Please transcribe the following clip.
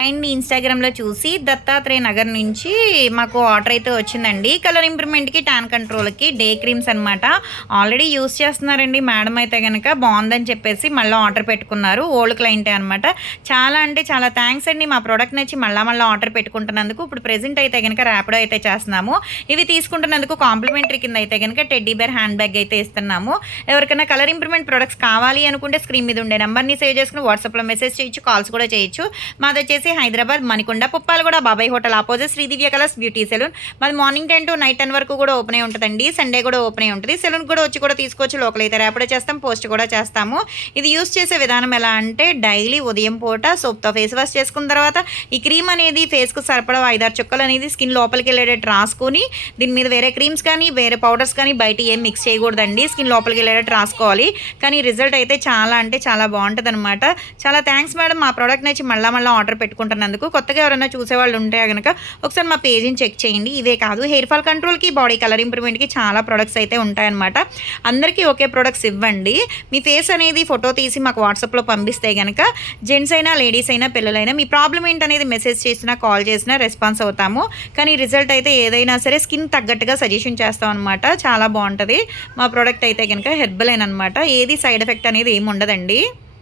And ఇన్‌స్టాగ్రామ్‌లో చూసి దత్తాత్రేయ నగర్ నుంచి మాకు ఆర్డర్ అయితే వచ్చిందండి. కలర్ ఇంప్రూవ్‌మెంట్‌కి, టాన్ కంట్రోల్‌కి డే క్రీమ్స్ అనమాట. ఆల్రెడీ యూజ్ చేస్తున్నారండి మేడం అయితే గనక బావుందని చెప్పేసి మళ్ళా ఆర్డర్ పెట్టుకున్నారు. ఓల్డ్ క్లయింటే అనమాట. చాలా అంటే చాలా థాంక్స్ అండి. మా ప్రొడక్ట్ నచ్చి మళ్ళా ఆర్డర్ పెట్టుకుంటున్నందుకు. ఇప్పుడు ప్రెజెంట్ అయితే గనక ర్యాపిడో అయితే చేస్తున్నాము. ఇవి తీసుకుంటున్నందుకు కాంప్లిమెంటరీ కింద అయితే గనక టెడ్డీ బేర్ హ్యాండ్ బ్యాగ్ అయితే ఇస్తున్నాము. ఎవరికైనా కలర్ ఇంప్రూవ్‌మెంట్ ప్రొడక్ట్స్ కావాలి అనుకుంటే స్క్రీన్ మీద ఉండే నంబర్‌ని సేవ్ చేసుకొని వాట్సాప్‌లో మెసేజ్ చేయొచ్చు. కాల్స్ కూడా చేయొచ్చు. మాదొచ్చేసి Hyderabad Manikonda Puppalaguda Babai hotel opposite Sridivya colours beauty salon. మాది మార్నింగ్ 10 టు నైట్ 10 వరకు కూడా ఓపెన్ అయి ఉంటుందండి. సండే కూడా ఓపెన్ అయి ఉంటుంది. సెలూన్ కూడా వచ్చి కూడా తీసుకోవచ్చు. లోకల్ అయితే ర్యాపిడో చేస్తాం, పోస్ట్ కూడా చేస్తాము. ఇది యూస్ చేసే విధానం ఎలా అంటే డైలీ ఉదయం పూట సోప్తో ఫేస్ వాష్ చేసుకున్న తర్వాత ఈ క్రీమ్ అనేది ఫేస్కు సరిపడా 5-6 చుక్కలు అనేది స్కిన్ లోపలికి వెళ్ళేటట్టు రాసుకొని దీని మీద వేరే క్రీమ్స్ కానీ వేరే పౌడర్స్ కానీ బయట ఏం మిక్స్ చేయకూడదండి. స్కిన్ లోపలికి వెళ్ళేటట్టు రాసుకోవాలి. కానీ రిజల్ట్ అయితే చాలా అంటే చాలా బాగుంటుంది అనమాట. చాలా థ్యాంక్స్ మేడం, మా ప్రోడక్ట్ నచ్చి మళ్ళీ ఆర్డర్ పెట్టుకుంటున్నందుకు. కొత్తగా ఎవరైనా చూసేవాళ్ళు ఉంటే కనుక ఒకసారి మా పేజ్ని చెక్ చేయండి. ఇవే కాదు, హెయిర్ ఫాల్ కంట్రోల్కి, బాడీ కలర్ ఇంప్రూవ్మెంట్కి చాలా ప్రొడక్ట్స్ అయితే ఉంటాయన్నమాట. అందరికీ ఒకే ప్రొడక్ట్స్ ఇవ్వండి. మీ ఫేస్ అనేది ఫోటో తీసి మాకు వాట్సాప్లో పంపిస్తే కనుక జెంట్స్ అయినా లేడీస్ అయినా పిల్లలైనా మీ ప్రాబ్లం ఏంటనేది మెసేజ్ చేసినా కాల్ చేసినా రెస్పాన్స్ అవుతాము. కానీ రిజల్ట్ అయితే ఏదైనా సరే స్కిన్ తగ్గట్టుగా సజెషన్ చేస్తాం అనమాట. చాలా బాగుంటుంది మా ప్రోడక్ట్ అయితే కనుక. హెర్బల్ అనమాట. ఏది సైడ్ ఎఫెక్ట్ అనేది ఏమి ఉండదండి.